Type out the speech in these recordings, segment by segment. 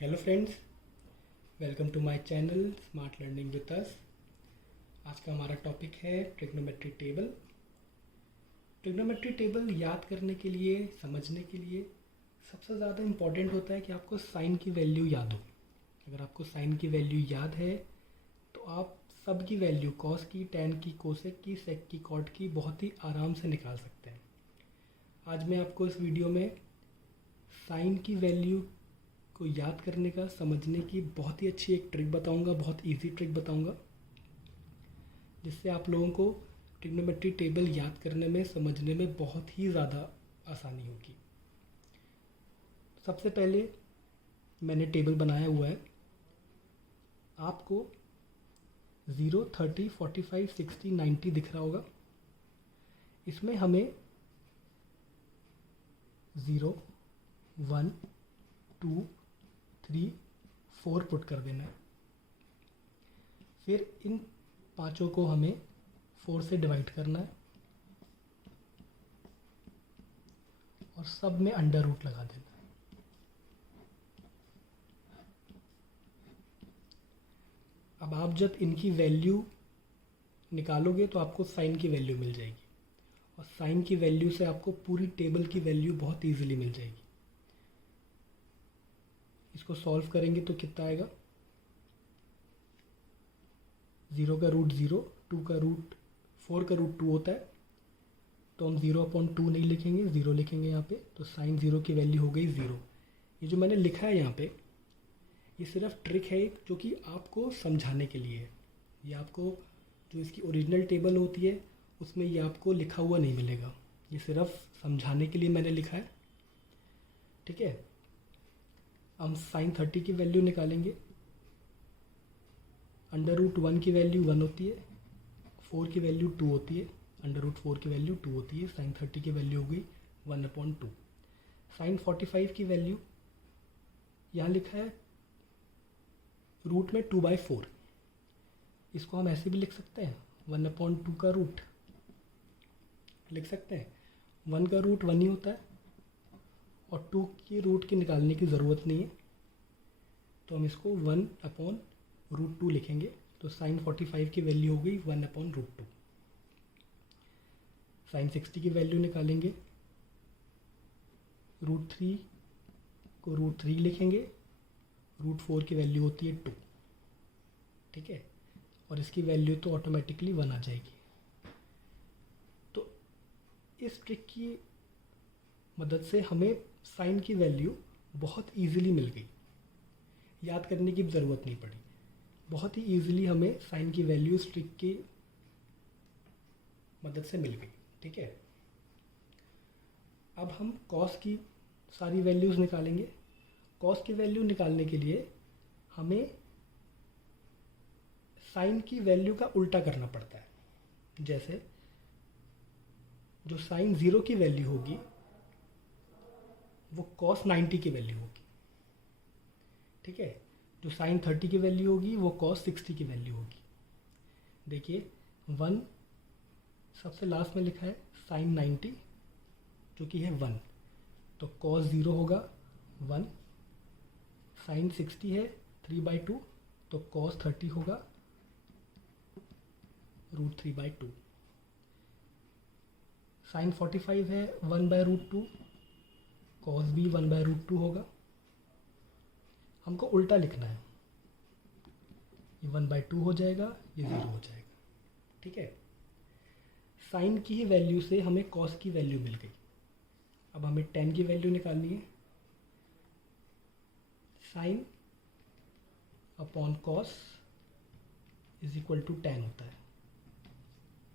Hello friends, welcome to my channel smart learning with us. आज का हमारा topic है ट्रिग्नोमेट्री टेबल। ट्रिग्नोमेट्री टेबल याद करने के लिए, समझने के लिए सबसे ज़्यादा इम्पॉर्टेंट होता है कि आपको साइन की वैल्यू याद हो। अगर आपको साइन की वैल्यू याद है तो आप सब की वैल्यू कॉस की, टैन की, कोसेक की, सेक की, कॉट की बहुत ही आराम से निकाल सकते हैं। आज मैं आपको इस वीडियो में साइन की वैल्यू को याद करने का, समझने की बहुत ही अच्छी एक ट्रिक बताऊंगा, बहुत इजी ट्रिक बताऊंगा, जिससे आप लोगों को ट्रिग्नोमेट्री टेबल याद करने में, समझने में बहुत ही ज़्यादा आसानी होगी। सबसे पहले मैंने टेबल बनाया हुआ है। आपको 0, 30, 45, 60, 90 दिख रहा होगा। इसमें हमें 0, 1, 2, 3, 4 पुट कर देना है। फिर इन पांचों को हमें 4 से डिवाइड करना है और सब में अंडर रूट लगा देना है। अब आप जब इनकी वैल्यू निकालोगे तो आपको साइन की वैल्यू मिल जाएगी, और साइन की वैल्यू से आपको पूरी टेबल की वैल्यू बहुत ईजिली मिल जाएगी। इसको सॉल्व करेंगे तो कितना आएगा? 0 का रूट 0, 2 का रूट 4 का रूट 2 होता है, तो हम 0/2 नहीं लिखेंगे, 0 लिखेंगे यहाँ पे। तो साइन 0 की वैल्यू हो गई 0। ये जो मैंने लिखा है यहाँ पे, ये सिर्फ ट्रिक है जो कि आपको समझाने के लिए है। ये आपको जो इसकी ओरिजिनल टेबल होती है उसमें ये आपको लिखा हुआ नहीं मिलेगा। ये सिर्फ समझाने के लिए मैंने लिखा है, ठीक है। हम साइन 30 की वैल्यू निकालेंगे। अंडर रूट 1 की वैल्यू 1 होती है, 4 की वैल्यू 2 होती है, अंडर रूट 4 की वैल्यू 2 होती है। साइन 30 की वैल्यू हो गई 1/2। साइन 45 की वैल्यू यहाँ लिखा है रूट में 2/4। इसको हम ऐसे भी लिख सकते हैं, 1/2 का रूट लिख सकते हैं। 1 का रूट 1 ही होता है और 2 की रूट की निकालने की ज़रूरत नहीं है, तो हम इसको 1/√2 लिखेंगे। तो साइन 45 की वैल्यू हो गई 1/√2। साइन 60 की वैल्यू निकालेंगे। √3 को √3 लिखेंगे, √4 की वैल्यू होती है 2, ठीक है। और इसकी वैल्यू तो ऑटोमेटिकली 1 आ जाएगी। तो इस ट्रिक की मदद से हमें साइन की वैल्यू बहुत ईजिली मिल गई, याद करने की ज़रूरत नहीं पड़ी। बहुत ही ईजिली हमें साइन की वैल्यू इस ट्रिक की मदद से मिल गई, ठीक है। अब हम कॉस की सारी वैल्यूज़ निकालेंगे। कॉस की वैल्यू निकालने के लिए हमें साइन की वैल्यू का उल्टा करना पड़ता है। जैसे जो साइन 0 की वैल्यू होगी वो कॉस 90 की वैल्यू होगी, ठीक है। जो साइन 30 की वैल्यू होगी वो कॉस 60 की वैल्यू होगी। देखिए 1 सबसे लास्ट में लिखा है, साइन 90 जो कि है 1, तो कॉस 0 होगा 1। साइन 60 है 3/2, तो कॉस 30 होगा √3/2। साइन 45 है 1/√2, कॉस भी 1/√2 होगा। हमको उल्टा लिखना है, ये 1/2 हो जाएगा, ये 0 हो जाएगा, ठीक है। साइन की ही वैल्यू से हमें कॉस की वैल्यू मिल गई। अब हमें टैन की वैल्यू निकालनी है। Sine upon cos is equal to tan होता है,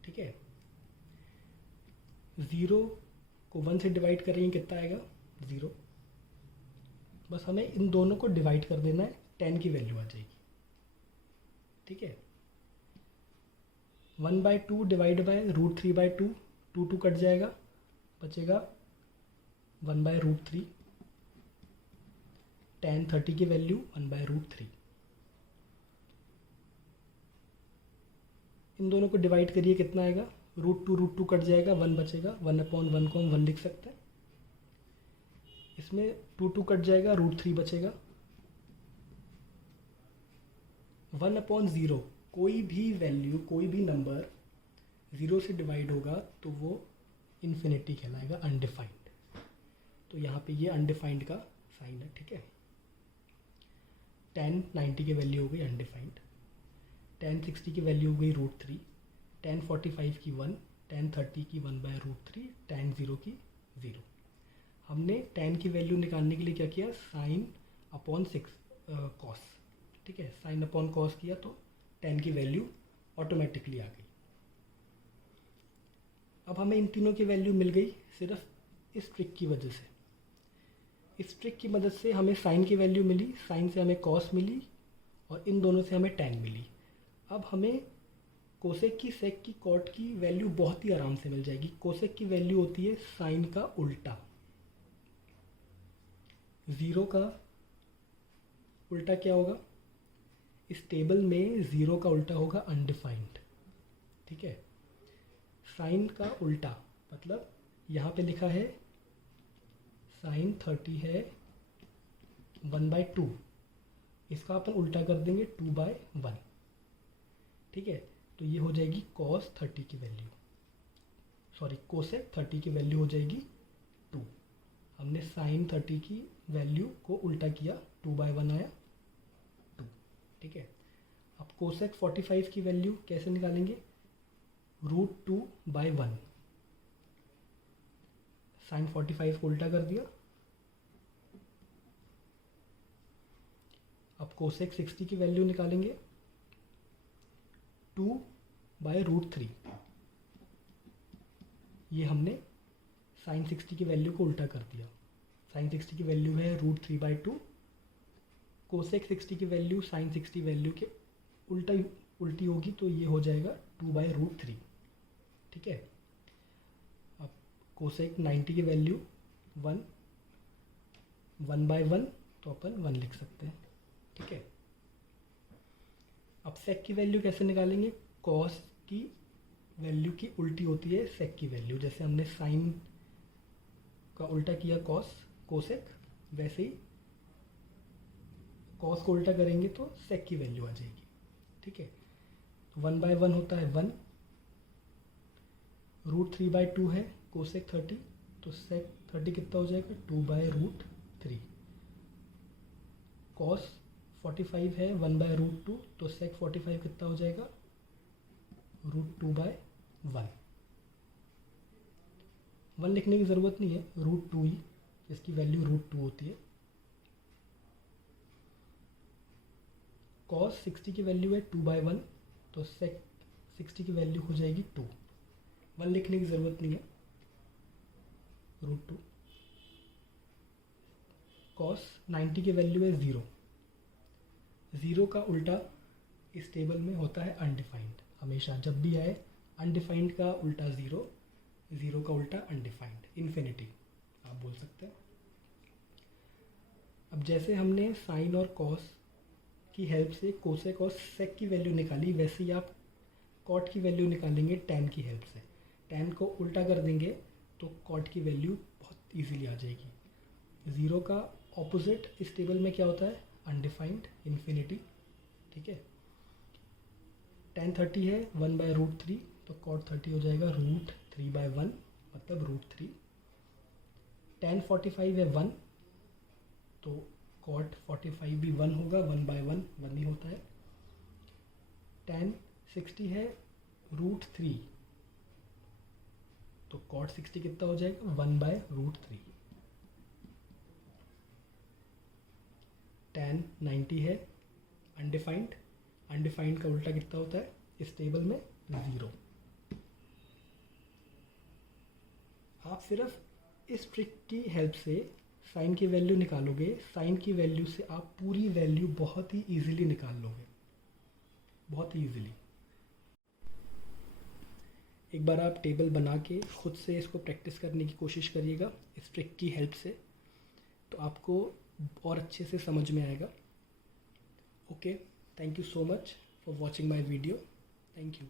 ठीक है। 0 को 1 से डिवाइड करेंगे कितना आएगा? 0। बस हमें इन दोनों को डिवाइड कर देना है, टैन की वैल्यू आ जाएगी, ठीक है। 1/2 डिवाइड बाय √3/2, 2 कट जाएगा, बचेगा 1/√3। टैन 30 की वैल्यू 1/√3। इन दोनों को डिवाइड करिए, कितना आएगा? √2 कट जाएगा, 1 बचेगा, 1/1 को हम 1 लिख सकते हैं। इसमें 2 कट जाएगा, √3 बचेगा, 1/0 कोई भी वैल्यू, कोई भी नंबर 0 से डिवाइड होगा तो वो इन्फिनिटी कहलाएगा, अनडिफाइंड। तो यहाँ पे ये अनडिफाइंड का साइन है, ठीक है। 10 90 की वैल्यू हो गई अनडिफाइंड, 10 60 की वैल्यू हो गई √3, 10 45 की 1, 10 30 की 1/√3, 10 0 की 0। हमने 10 की वैल्यू निकालने के लिए क्या किया, साइन अपॉन 6 कॉस, ठीक है। साइन अपॉन कॉस किया तो 10 की वैल्यू ऑटोमेटिकली आ गई। अब हमें इन तीनों की वैल्यू मिल गई सिर्फ इस ट्रिक की वजह से। इस ट्रिक की मदद से हमें साइन की वैल्यू मिली, साइन से हमें कॉस मिली और इन दोनों से हमें tan मिली। अब हमें कोसेक की, सेक की, कॉट की वैल्यू बहुत ही आराम से मिल जाएगी। कोसेक की वैल्यू होती है साइन का उल्टा, 0 का उल्टा क्या होगा, इस टेबल में 0 का उल्टा होगा अनडिफाइंड, ठीक है। साइन का उल्टा मतलब यहाँ पे लिखा है साइन 30 है 1/2, इसका अपन उल्टा कर देंगे 2/1, ठीक है। तो ये हो जाएगी कॉस 30 की वैल्यू, सॉरी कोसेक 30 की वैल्यू हो जाएगी 2। हमने साइन 30 की वैल्यू को उल्टा किया, 2/1 आया 2, ठीक है। अब कोसेक 45 की वैल्यू कैसे निकालेंगे, √2/1, साइन 45 को उल्टा कर दिया। अब कोसेक 60 की वैल्यू निकालेंगे, 2/√3, ये हमने साइन 60 की वैल्यू को उल्टा कर दिया। साइन 60 की वैल्यू है √3/2, कोसेक 60 की वैल्यू साइन 60 वैल्यू के उल्टी होगी तो ये हो जाएगा 2/√3, ठीक है। अब कोसेक 90 की वैल्यू 1/1 तो अपन 1 लिख सकते हैं, ठीक है। अब सेक की वैल्यू कैसे निकालेंगे, कॉस की वैल्यू की उल्टी होती है सेक की वैल्यू। जैसे हमने साइन का उल्टा किया कोसेक, वैसे ही कॉस को उल्टा करेंगे तो सेक की वैल्यू आ जाएगी, ठीक है। 1/1 होता है 1, √3/2 है कोसेक 30, तो सेक 30 कितना हो जाएगा 2/√3। कॉस 45 है 1/√2, तो सेक 45 कितना हो जाएगा √2/1। 1 लिखने की ज़रूरत नहीं है, √2 ही, इसकी वैल्यू √2 होती है। कॉस 60 की वैल्यू है 2/1, तो सेक 60 की वैल्यू हो जाएगी 2। 1 लिखने की ज़रूरत नहीं है, √2। कॉस 90 की वैल्यू है 0, 0 का उल्टा इस टेबल में होता है अनडिफाइंड। हमेशा जब भी आए अनडिफाइंड का उल्टा 0, 0 का उल्टा अनडिफाइंड, इन्फिनिटी आप बोल सकते हैं। अब जैसे हमने साइन और कॉस की हेल्प से कोसेक और सेक की वैल्यू निकाली, वैसे ही आप कॉट की वैल्यू निकालेंगे tan की हेल्प से। tan को उल्टा कर देंगे तो कॉट की वैल्यू बहुत इजीली आ जाएगी। 0 का ऑपोजिट इस टेबल में क्या होता है, अनडिफाइंड, इन्फिनिटी, ठीक है। tan 30 है 1/√3, तो कॉट 30 हो जाएगा √3/1, मतलब √3। tan 45 है 1, तो कॉट 45 भी 1 होगा, 1/1 1 ही होता है। tan 60 है √3, तो कॉट 60 कितना हो जाएगा 1/√3। tan 90 है अनडिफाइंड, अनडिफाइंड का उल्टा कितना होता है इस टेबल में 0। आप सिर्फ इस ट्रिक की हेल्प से साइन की वैल्यू निकालोगे, साइन की वैल्यू से आप पूरी वैल्यू बहुत ही इजीली निकाल लोगे, बहुत ही इजीली। एक बार आप टेबल बना के खुद से इसको प्रैक्टिस करने की कोशिश करिएगा इस ट्रिक की हेल्प से, तो आपको और अच्छे से समझ में आएगा। Okay, thank you so much for watching my video, thank you.